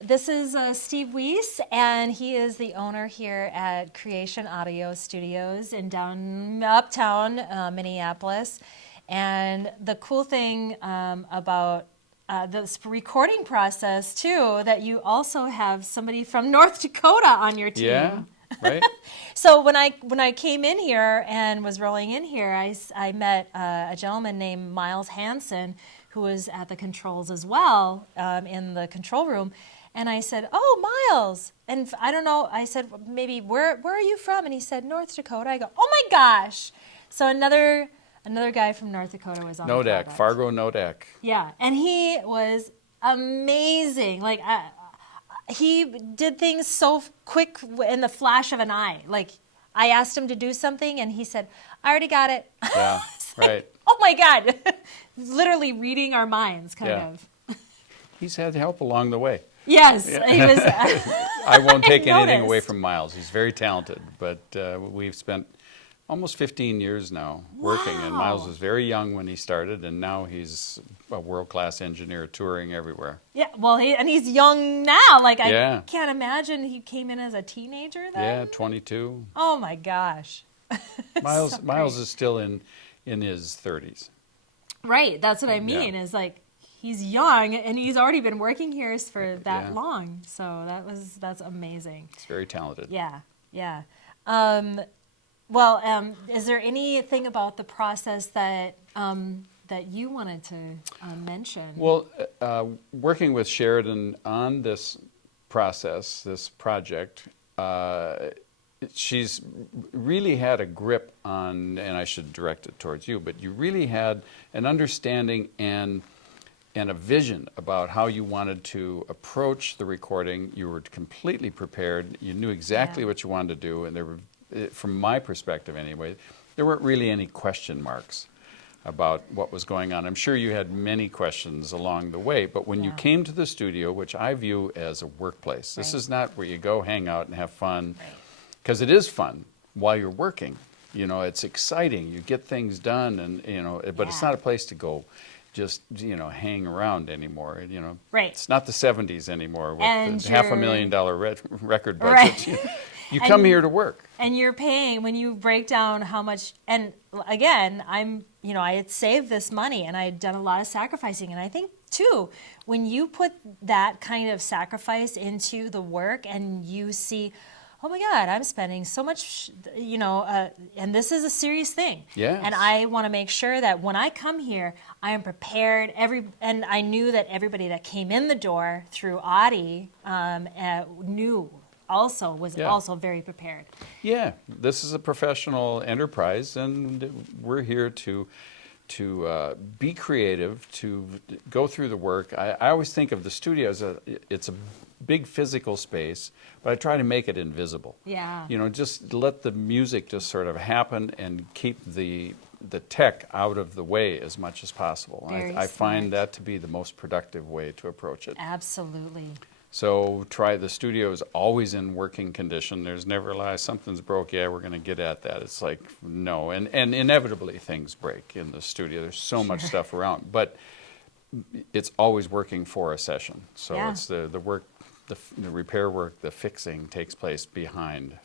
This is Steve Wiese, and he is the owner here at Creation Audio Studios in uptown Minneapolis. And the cool thing about this recording process, too, that you also have somebody from North Dakota on your team. Yeah, right. So when I came in here and was rolling in here, I met a gentleman named Miles Hansen, who was at the controls as well in the control room. And I said, "Oh, Miles," and I don't know. I said, "Maybe where are you from?" And he said, "North Dakota." I go, "Oh my gosh!" So another guy from North Dakota was on the Nodak, product. Fargo Nodak. Yeah, and he was amazing. Like he did things so quick in the flash of an eye. Like I asked him to do something, and he said, "I already got it." Yeah, right. Oh my God! Literally reading our minds, kind of. He's had help along the way. Yes, yeah. He was. I won't take anything away from Miles. He's very talented, but we've spent almost 15 years now working. Wow. And Miles was very young when he started, and now he's a world-class engineer touring everywhere. Yeah, well, he's young now. Like Yeah. I can't imagine he came in as a teenager then. Yeah, 22. Oh my gosh. Miles is still in his 30s. Right, that's what I mean. Yeah. Is like. He's young, and he's already been working here for that long. So that's amazing. He's very talented. Yeah. Is there anything about the process that you wanted to mention? Well, working with Sheridan on this process, this project, she's really had a grip on, and I should direct it towards you, but you really had an understanding and a vision about how you wanted to approach the recording. You were completely prepared. You knew exactly what you wanted to do, and there were, from my perspective anyway, there weren't really any question marks about what was going on. I'm sure you had many questions along the way, but when you came to the studio, which I view as a workplace, this is not where you go hang out and have fun, because it is fun while you're working. You know, it's exciting. You get things done, and but it's not a place to go just hang around anymore. It's not the 70s anymore with and the $500,000 record budget. Right. You come here to work, and you're paying when you break down how much. And again, I had saved this money, and I had done a lot of sacrificing. And I think too, when you put that kind of sacrifice into the work, and you see, oh my God, I'm spending so much, and this is a serious thing. Yes. And I want to make sure that when I come here, I am prepared. And I knew that everybody that came in the door through Audi was also very prepared. Yeah, this is a professional enterprise, and we're here to be creative, to go through the work. I always think of the studio as it's a big physical space, but I try to make it invisible. Yeah. Just let the music just sort of happen and keep the tech out of the way as much as possible. I find that to be the most productive way to approach it. Absolutely. So the studio is always in working condition. There's never something's broke, we're going to get at that. It's like, no. And inevitably things break in the studio. There's so much stuff around. But it's always working for a session. So it's the work, the repair work, the fixing takes place behind.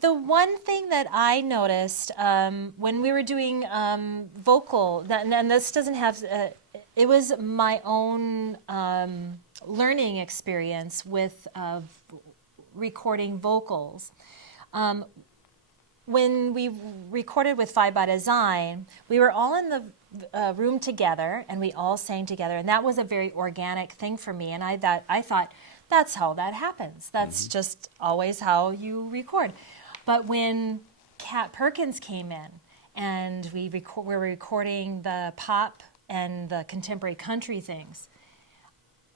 The one thing that I noticed when we were doing vocal, and this doesn't have, it was my own learning experience with recording vocals. When we recorded with 5 by Design, we were all in the room together, and we all sang together, and that was a very organic thing for me. And I thought that's how that happens. That's just always how you record. But when Kat Perkins came in, and we were recording the pop and the contemporary country things,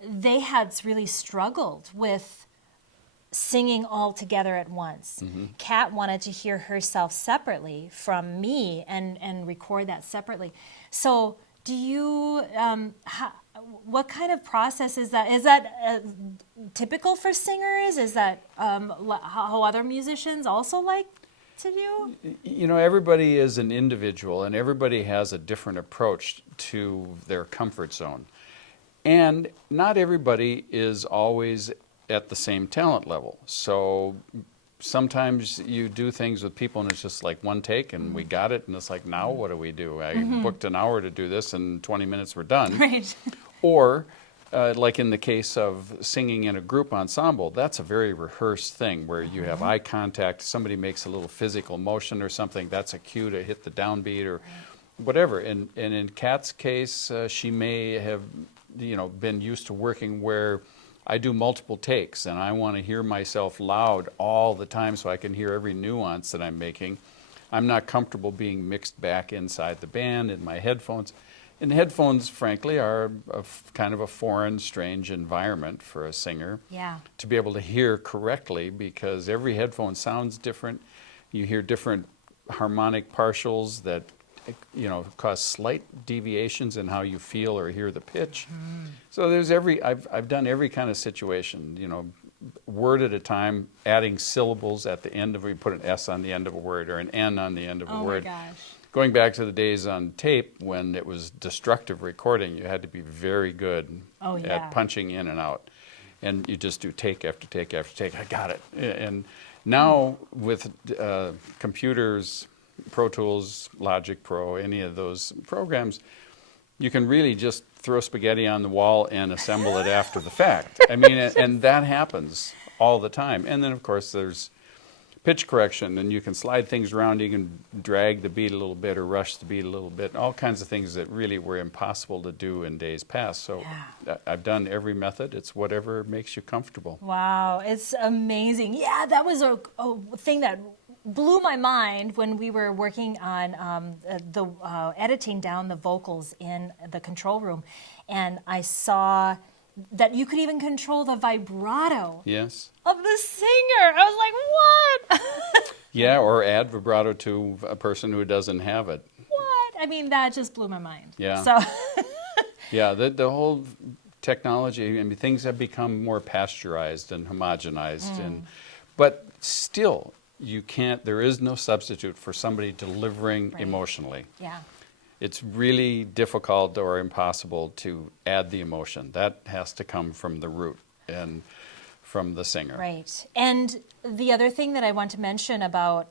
they had really struggled with singing all together at once. Kat wanted to hear herself separately from me and record that separately. So do you, what kind of process is that? Is that typical for singers? Is that how other musicians also like to do? You know, everybody is an individual and everybody has a different approach to their comfort zone. And not everybody is always at the same talent level. So sometimes you do things with people and it's just like one take and we got it and it's like, now what do we do? I booked an hour to do this and 20 minutes we're done. Right. Or like in the case of singing in a group ensemble, that's a very rehearsed thing where you have eye contact, somebody makes a little physical motion or something, that's a cue to hit the downbeat or whatever. And in Kat's case, she may have, you know, been used to working where I do multiple takes and I want to hear myself loud all the time so I can hear every nuance that I'm making. I'm not comfortable being mixed back inside the band in my headphones. And headphones, frankly, are kind of a foreign, strange environment for a singer. Yeah. To be able to hear correctly because every headphone sounds different. You hear different harmonic partials that, you know, cause slight deviations in how you feel or hear the pitch. So there's I've done every kind of situation, you know, word at a time, adding syllables at the end of, we put an S on the end of a word or an N on the end of a word. Oh my gosh. Going back to the days on tape when it was destructive recording, you had to be very good at punching in and out. And you just do take after take after take. I got it. And now with computers, Pro Tools, Logic Pro, any of those programs, you can really just throw spaghetti on the wall and assemble it after the fact. I mean, and that happens all the time. And then, of course, there's pitch correction, and you can slide things around. You can drag the beat a little bit or rush the beat a little bit. All kinds of things that really were impossible to do in days past. So I've done every method. It's whatever makes you comfortable. Wow, it's amazing. Yeah, that was a thing that blew my mind when we were working on editing down the vocals in the control room. And I saw that you could even control the vibrato Yes. of the singer. I was like, what? Yeah, or add vibrato to a person who doesn't have it. What? I mean, that just blew my mind. Yeah. So Yeah, the whole technology, I mean, things have become more pasteurized and homogenized, but still, there is no substitute for somebody delivering emotionally. yeah. It's really difficult or impossible to add the emotion. That has to come from the root and from the singer. Right. And the other thing that I want to mention about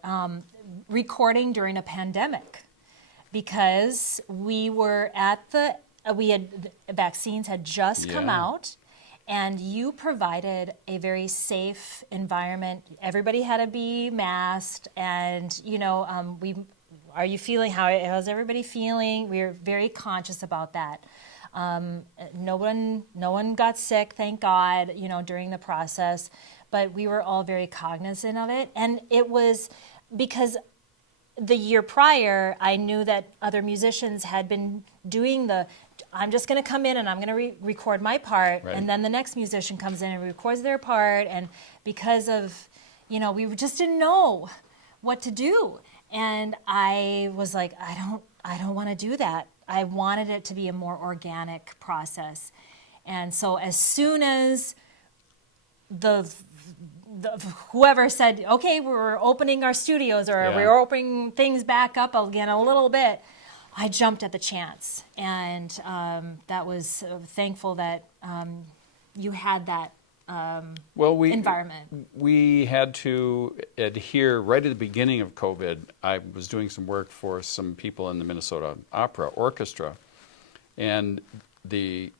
recording during a pandemic, because we were at the vaccines had just come out, and you provided a very safe environment. Everybody had to be masked, and are you feeling, how's everybody feeling? We were very conscious about that. No one got sick, thank God, during the process, but we were all very cognizant of it. And it was because the year prior, I knew that other musicians had been doing I'm just going to come in and I'm going to record my part, and then the next musician comes in and records their part. And because of, we just didn't know what to do. And I was like, I don't want to do that. I wanted it to be a more organic process. And so as soon as whoever said, okay, we're opening our studios, or we're opening things back up again a little bit, I jumped at the chance. And that was thankful that you had that environment. We had to adhere right at the beginning of COVID. I was doing some work for some people in the Minnesota Opera Orchestra, and the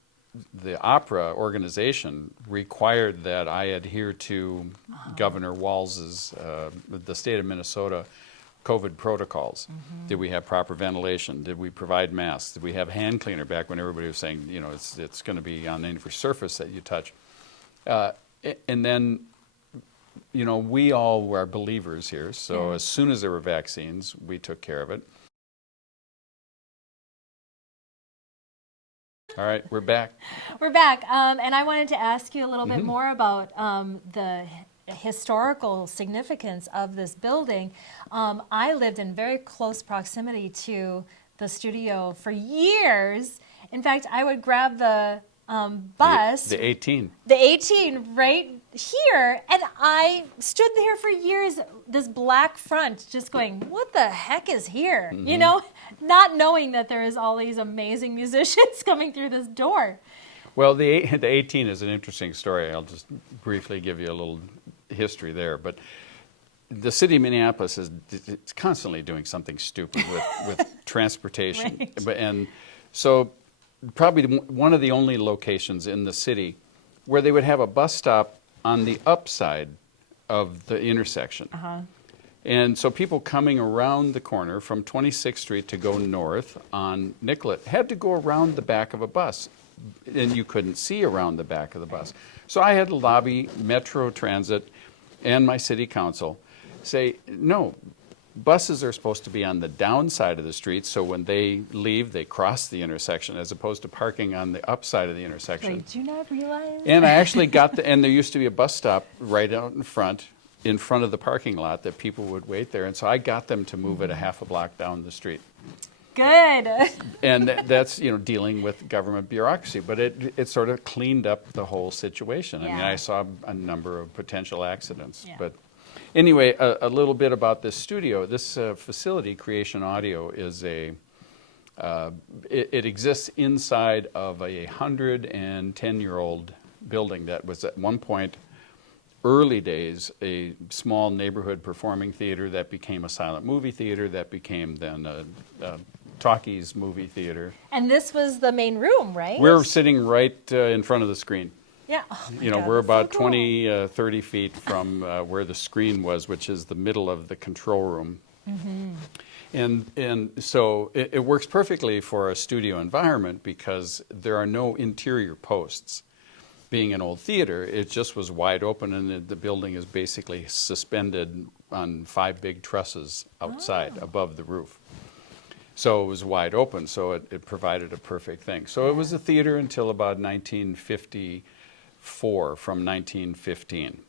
opera organization required that I adhere to Governor Walz's, the state of Minnesota, COVID protocols. Did we have proper ventilation? Did we provide masks? Did we have hand cleaner back when everybody was saying, it's going to be on every surface that you touch? And then, we all were believers here. So as soon as there were vaccines, we took care of it. All right, we're back. We're back. And I wanted to ask you a little bit more about the historical significance of this building. I lived in very close proximity to the studio for years. In fact, I would grab the bus. The 18. The 18 right here, and I stood there for years, this black front, just going, what the heck is here? You know, not knowing that there is all these amazing musicians coming through this door. Well, the 18 is an interesting story. I'll just briefly give you a little history there. But the city of Minneapolis is it's constantly doing something stupid with transportation. Right. And so probably one of the only locations in the city where they would have a bus stop on the upside of the intersection. And so people coming around the corner from 26th Street to go north on Nicollet had to go around the back of a bus, and you couldn't see around the back of the bus. So I had to lobby Metro Transit and my city council, say, no, buses are supposed to be on the downside of the street, so when they leave, they cross the intersection as opposed to parking on the upside of the intersection. Like, do you not realize? And I actually got and there used to be a bus stop right out in front of the parking lot that people would wait there. And so I got them to move it a half a block down the street. Good. And that's, dealing with government bureaucracy. But it sort of cleaned up the whole situation. I mean, Yeah. I saw a number of potential accidents. Yeah. But anyway, a little bit about this studio. This facility, Creation Audio, is it exists inside of a 110-year-old building that was at one point, early days, a small neighborhood performing theater that became a silent movie theater that became then a talkies movie theater. And this was the main room, right? We're sitting right in front of the screen. Yeah. Oh my You know, God, we're that's so about cool. 20, 30 feet from where the screen was, which is the middle of the control room. And so it works perfectly for a studio environment because there are no interior posts. Being an old theater, it just was wide open, and the building is basically suspended on 5 big trusses outside above the roof. So it was wide open, so it provided a perfect thing. So it was a theater until about 1954, from 1915.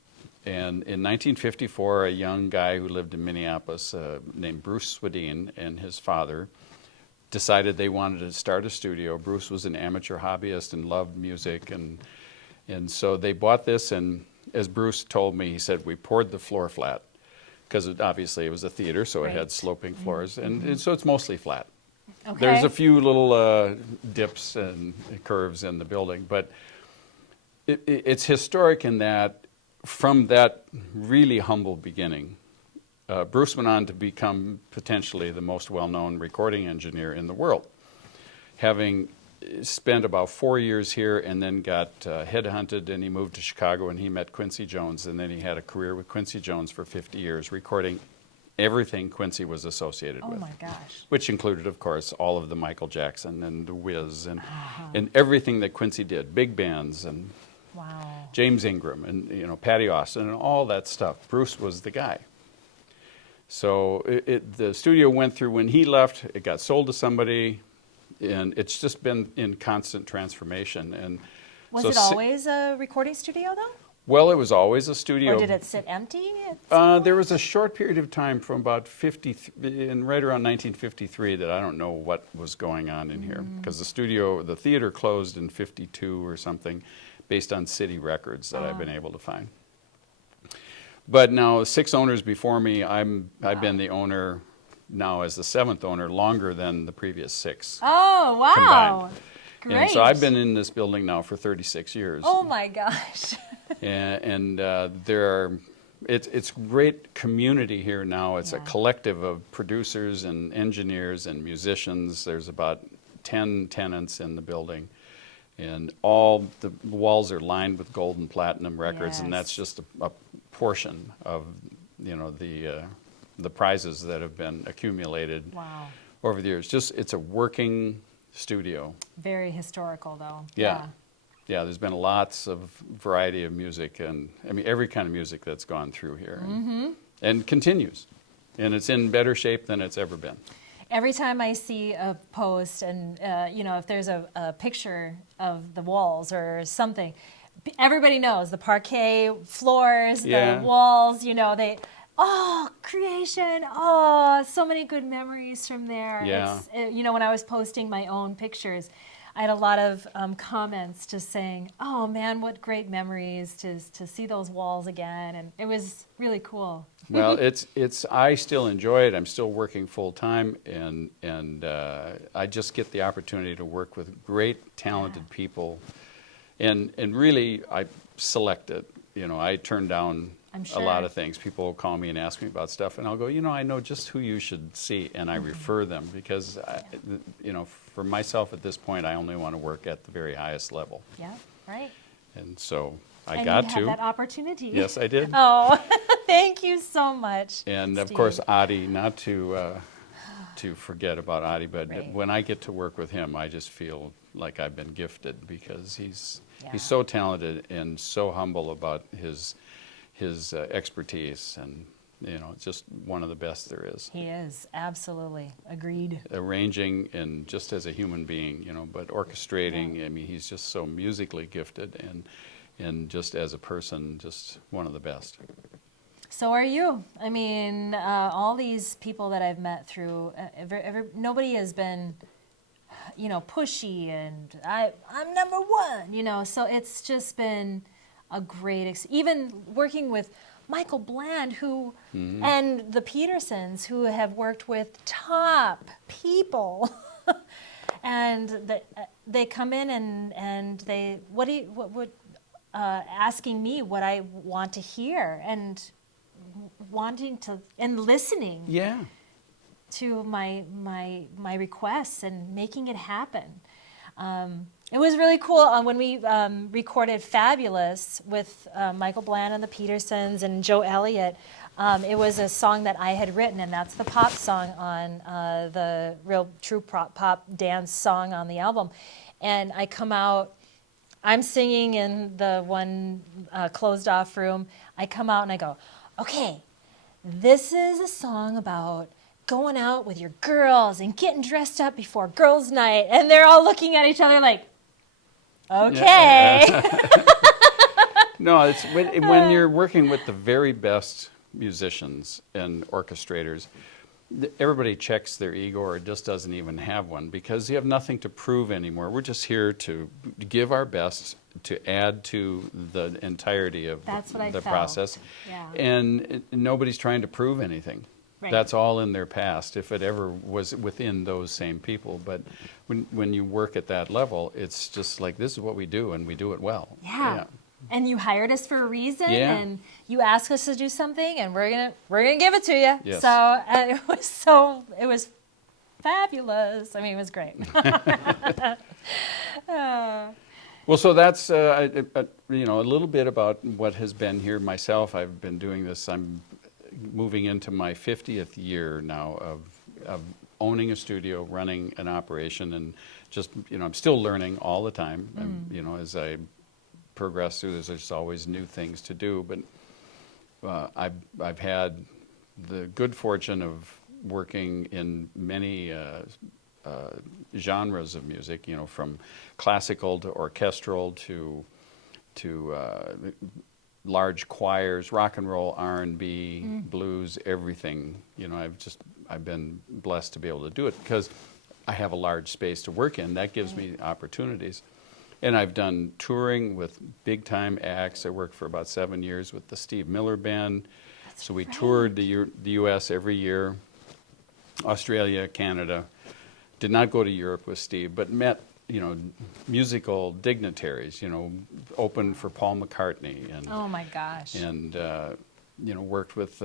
And in 1954, a young guy who lived in Minneapolis named Bruce Swedien and his father decided they wanted to start a studio. Bruce was an amateur hobbyist and loved music, and so they bought this, and as Bruce told me, he said, we poured the floor flat, because obviously it was a theater, so it Right. had sloping floors, and so it's mostly flat. Okay. There's a few little dips and curves in the building, but it's historic in that from that really humble beginning, Bruce went on to become potentially the most well-known recording engineer in the world, having spent about 4 years here and then got headhunted, and he moved to Chicago and he met Quincy Jones, and then he had a career with Quincy Jones for 50 years recording everything Quincy was associated with. Oh my gosh. Which included, of course, all of the Michael Jackson and the Wiz and everything that Quincy did, big bands and Wow. James Ingram and Patty Austin and all that stuff. Bruce was the guy. So the studio went through, when he left, it got sold to somebody, and it's just been in constant transformation. And Was so it always a recording studio, though? Well, it was always a studio. Or did it sit empty? There was a short period of time from about right around 1953 that I don't know what was going on in here, because the theater closed in 52 or something, based on city records that I've been able to find. But now 6 owners before me, I've been the owner now as the 7th owner longer than the previous 6. Oh, wow. Combined. Great. And so I've been in this building now for 36 years. Oh my gosh. And it's great community here now. It's a collective of producers and engineers and musicians. There's about 10 tenants in the building, and all the walls are lined with gold and platinum records, and that's just a portion of the prizes that have been accumulated Wow. over the years. It's a working studio. Very historical, though. Yeah. Yeah, there's been lots of variety of music, and I mean every kind of music that's gone through here, and continues, and it's in better shape than it's ever been. Every time I see a post, and if there's a picture of the walls or something, everybody knows the parquet floors, the walls. Creation. Oh, so many good memories from there. Yeah. It's, when I was posting my own pictures, I had a lot of comments just saying, "Oh man, what great memories to see those walls again," and it was really cool. Well, I still enjoy it. I'm still working full time, and I just get the opportunity to work with great, talented people, and really I select it. You know, I turn down I'm a lot sure. of things. People will call me and ask me about stuff, and I'll go, I know just who you should see, and I refer them because, for myself at this point, I only want to work at the very highest level, Yeah, right. and so I And got you to. had that opportunity. Yes, I did. Oh, thank you so much. And of Steve. course, Adi, not to forget about Adi, but Right. when I get to work with him, I just feel like I've been gifted because he's Yeah. so talented and so humble about his expertise, and just one of the best there is. He is, absolutely. Agreed. Arranging and just as a human being, but orchestrating. Yeah. I mean, he's just so musically gifted, and just as a person, just one of the best. So are you. I mean, all these people that I've met through, nobody has been, pushy and I'm number one, so it's just been a great, even working with Michael Bland, who, and the Petersons, who have worked with top people. And they come in and they, asking me what I want to hear and wanting to, and listening Yeah. to my requests and making it happen. It was really cool when we recorded Fabulous with Michael Bland and the Petersons and Joe Elliott. It was a song that I had written, and that's the pop song on the real true pop dance song on the album. And I come out, I'm singing in the one closed off room. I come out and I go, okay, this is a song about going out with your girls and getting dressed up before girls' night. And they're all looking at each other like, okay. Yeah. No, it's when you're working with the very best musicians and orchestrators, everybody checks their ego or just doesn't even have one because you have nothing to prove anymore. We're just here to give our best to add to the entirety of That's what I the felt. process. Yeah. And nobody's trying to prove anything. Right. That's all in their past, if it ever was within those same people. But when you work at that level, it's just like, this is what we do, and we do it well. Yeah. And you hired us for a reason, Yeah. and you asked us to do something, and we're gonna give it to you. Yes. So it was fabulous. I mean, it was great. Well, so that's a little bit about what has been here. Myself, I've been doing this. I'm moving into my 50th year now of owning a studio, running an operation, and just I'm still learning all the time. And, as I progress through this, there's always new things to do. But I've had the good fortune of working in many genres of music, from classical to orchestral to large choirs, rock and roll, R&B, blues, everything. I've been blessed to be able to do it because I have a large space to work in. That gives me opportunities. And I've done touring with big time acts. I worked for about 7 years with the Steve Miller Band. So we toured the U.S. every year, Australia, Canada. Did not go to Europe with Steve, but met musical dignitaries, opened for Paul McCartney and Oh my gosh. and worked with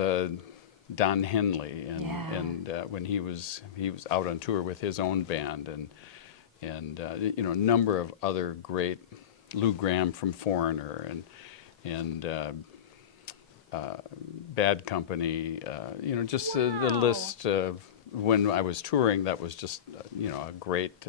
Don Henley Yeah. and when he was out on tour with his own band and a number of other great, Lou Gramm from Foreigner and Bad Company, just the list of when I was touring. That was just a great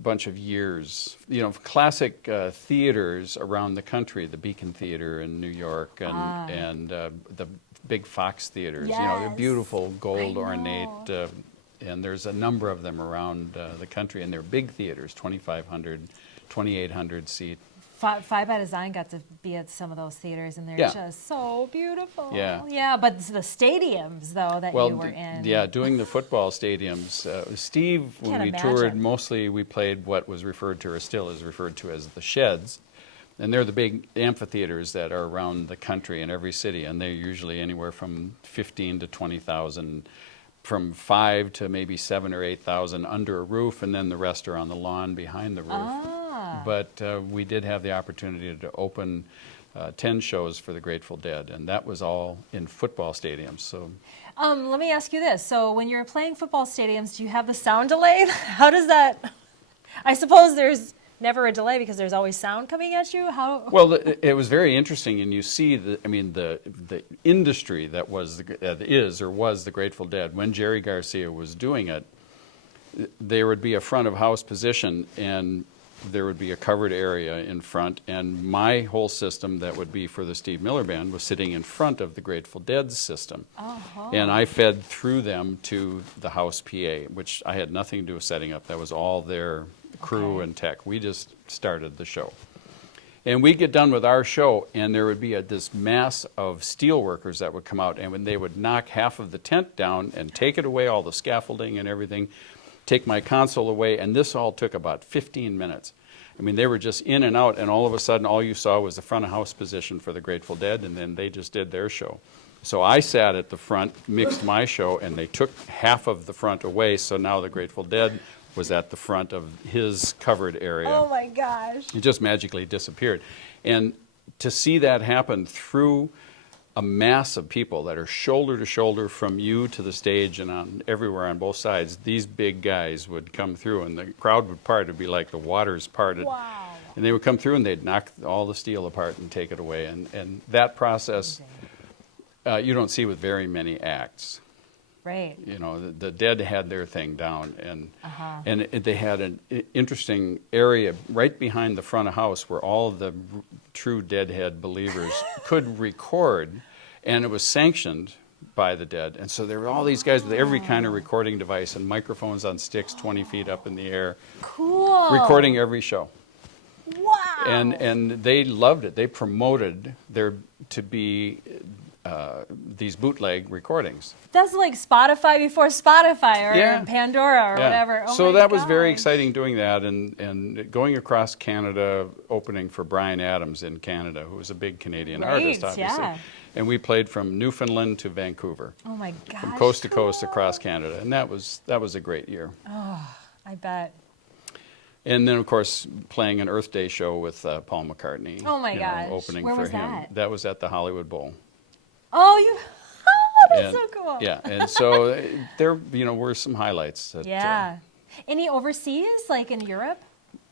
bunch of years. Classic theaters around the country, the Beacon Theater in New York and the big Fox theaters. They're Yes. beautiful, gold I ornate, and there's a number of them around the country, and they're big theaters, 2,500, 2,800 seat Five by Design got to be at some of those theaters, and they're Yeah. just so beautiful. Yeah. Yeah, but the stadiums, though, that you were in. Yeah, doing the football stadiums. Steve, when Can't we imagine. toured, mostly we played what was referred to, or still is referred to, as the sheds. And they're the big amphitheaters that are around the country in every city, and they're usually anywhere from 15 to 20,000, from 5 to maybe 7 or 8,000 under a roof, and then the rest are on the lawn behind the roof. Ah. But we did have the opportunity to open 10 shows for the Grateful Dead, and that was all in football stadiums. So Let me ask you this. So when you're playing football stadiums, do you have the sound delay? How does that... I suppose there's never a delay because there's always sound coming at you? How? well, it was very interesting, and you see the industry that was the Grateful Dead. When Jerry Garcia was doing it, there would be a front of house position, and there would be a covered area in front, and my whole system that would be for the Steve Miller Band was sitting in front of the Grateful Dead's system. Uh-huh. And I fed through them to the house PA, which I had nothing to do with setting up. That was all their crew Okay. and tech. We just started the show. And we'd get done with our show, and there would be this mass of steel workers that would come out, and when they would knock half of the tent down and take it away, all the scaffolding and everything, take my console away, and this all took about 15 minutes. I mean, they were just in and out, and all of a sudden, all you saw was the front of house position for the Grateful Dead, and then they just did their show. So I sat at the front, mixed my show, and they took half of the front away, so now the Grateful Dead was at the front of his covered area. Oh my gosh. It just magically disappeared. And to see that happen through a mass of people that are shoulder to shoulder from you to the stage and on everywhere on both sides, these big guys would come through, and the crowd would part. It would be like the waters parted. Wow. And they would come through, and they'd knock all the steel apart and take it away. And that process you don't see with very many acts. Right. You know, the Dead had their thing down, and Uh-huh. they had an interesting area right behind the front of house where all of the true Deadhead believers could record, and it was sanctioned by the Dead. And so there were all these guys with every kind of recording device and microphones on sticks 20 feet up in the air, Cool. recording every show. Wow. And they loved it. They promoted there to be these bootleg recordings. That's like Spotify before Spotify, or Yeah. Pandora, or Yeah. whatever. Oh So my that was very gosh. exciting doing that, and going across Canada, opening for Bryan Adams in Canada, who was a big Canadian Right, artist, obviously. yeah. And we played from Newfoundland to Vancouver, Oh my gosh. from coast to coast cool. across Canada, and that was a great year. I bet. And then, of course, playing an Earth Day show with Paul McCartney. Oh my you know, gosh. opening Where for was him. that? That was at the Hollywood Bowl. Oh, you. Oh, that's And- so cool. Yeah, and so there, were some highlights. That, Yeah. Any overseas, like in Europe?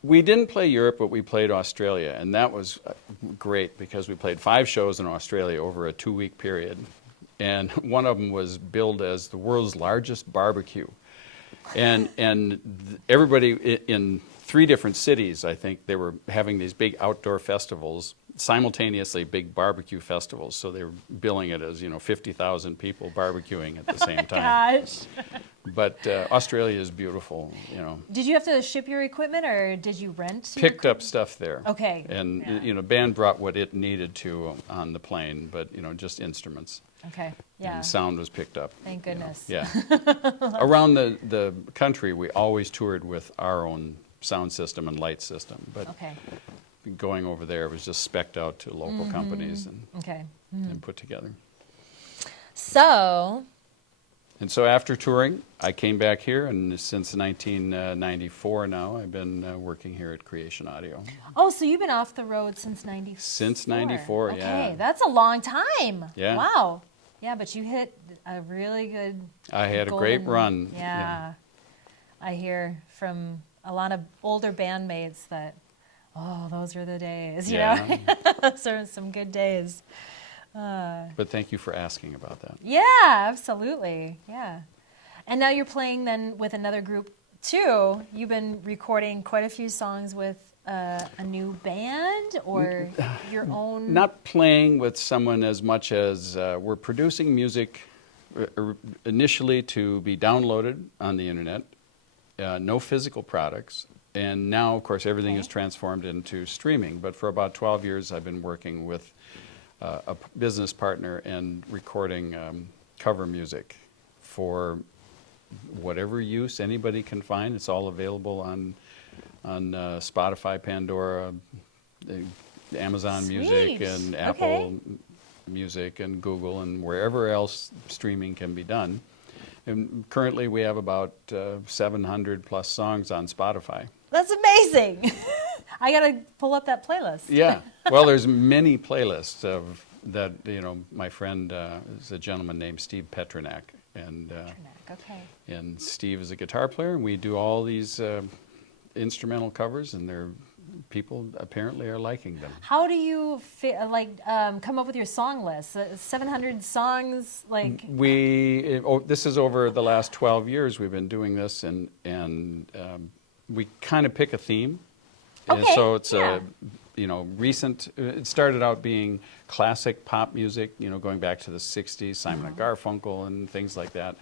we didn't play Europe, but we played Australia, and that was great because we played 5 shows in Australia over a 2-week period, and one of them was billed as the world's largest barbecue, and everybody in 3 different cities, I think, they were having these big outdoor festivals, simultaneously big barbecue festivals. So they were billing it as 50,000 people barbecuing at the same time. Gosh. But Australia is beautiful, Did you have to ship your equipment, or did you rent? your Picked up equipment? stuff there. Okay. And Yeah. band brought what it needed to on the plane, but just instruments. Okay. Yeah. And sound was picked up. Thank you know. goodness. Yeah. Around the country, we always toured with our own sound system and light system, but Okay. going over there was just specced out to local companies Okay. and put together. So, And so after touring, I came back here, and since 1994 now, I've been working here at Creation Audio. so you've been off the road since '94. Since 94, okay, yeah. Okay, that's a long time. Yeah. Wow. Yeah, but you hit a really good. I had a great golden- run. Yeah. I hear from a lot of older bandmates that, those are the days. Yeah. Those are some good days. But thank you for asking about that. Yeah, absolutely. Yeah. And now you're playing then with another group too. You've been recording quite a few songs with a new band or your own. Not playing with someone as much as we're producing music initially to be downloaded on the internet, no physical products, And now, of course, everything Okay. is transformed into streaming. But for about 12 years, I've been working with business partner and recording cover music for whatever use anybody can find. It's all available on Spotify, Pandora, Amazon Music, Sweet. and Okay. Apple Music, and Google, and wherever else streaming can be done. And currently, we have about 700 plus songs on Spotify. That's amazing. I gotta pull up that playlist. Yeah. Well, there's many playlists of that. You know, my friend is a gentleman named Steve Petronak, and Okay. and Steve is a guitar player, and we do all these instrumental covers, and people apparently are liking them. How do you come up with your song list? 700 songs, like. This is over the last 12 years we've been doing this, and we kind of pick a theme. And Okay, so it's yeah. recent. It started out being classic pop music, going back to the 60s, Simon and Garfunkel and things like that.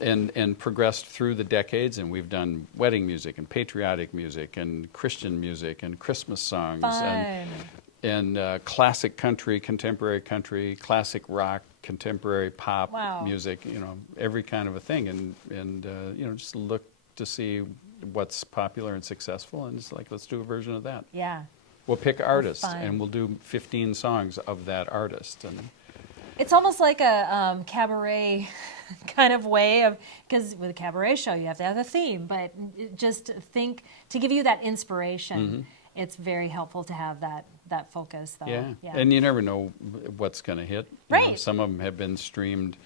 And progressed through the decades, and we've done wedding music and patriotic music and Christian music and Christmas songs Fun. and classic country, contemporary country, classic rock, contemporary pop Wow. music, every kind of a thing, and just look to see what's popular and successful, and it's like, let's do a version of that. Yeah. We'll pick artists, fun. and we'll do 15 songs of that artist, and It's almost like a cabaret kind of way of, because with a cabaret show you have to have a theme, but just think to give you that inspiration. It's very helpful to have that focus, though. yeah. And you never know what's going to hit. Right. Some of them have been streamed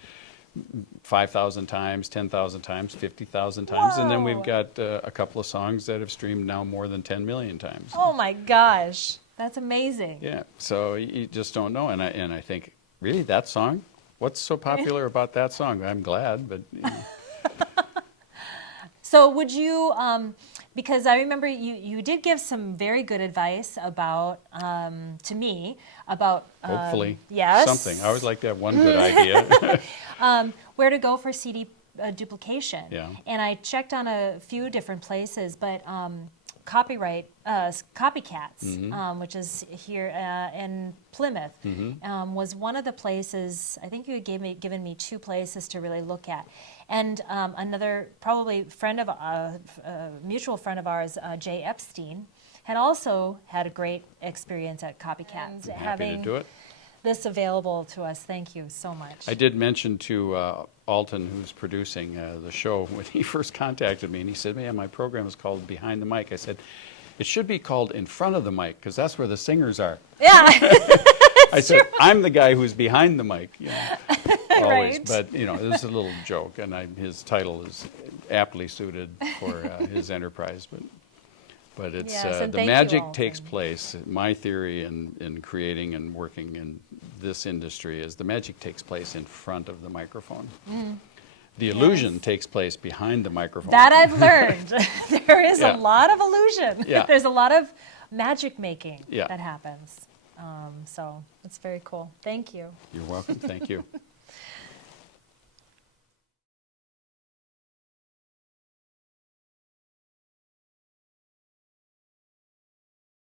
5,000 times, 10,000 times, 50,000 times, and then we've Whoa. got a couple of songs that have streamed now more than 10 million times. Oh my gosh, that's amazing. Yeah, so you just don't know, and I think, really, that song? What's so popular about that song? I'm glad, but So would you, because I remember you did give some very good advice about, to me, about hopefully yes. something. I always like to have one good idea. Where to go for CD duplication. Yeah. And I checked on a few different places, but Copyright, Copycats, which is here in Plymouth, was one of the places. I think you had given me two places to really look at. And another, probably mutual friend of ours, Jay Epstein, had also had a great experience at Copycats. I'm happy to do it. This available to us. Thank you so much. I did mention to Alton, who's producing the show, when he first contacted me, and he said, "Man, my program is called Behind the Mic." I said, "It should be called In Front of the Mic, because that's where the singers are." Yeah. I said, "I'm the guy who's behind the mic." Always, Right. but it was a little joke, and his title is aptly suited for his enterprise. But it's Yes, and the thank you, magic Alton. takes place. My theory in creating and working in this industry is the magic takes place in front of the microphone. The illusion takes place behind the microphone. That I've learned. There is Yeah. a lot of illusion. Yeah. There's a lot of magic making Yeah. that happens. So it's very cool. Thank you. You're welcome. Thank you.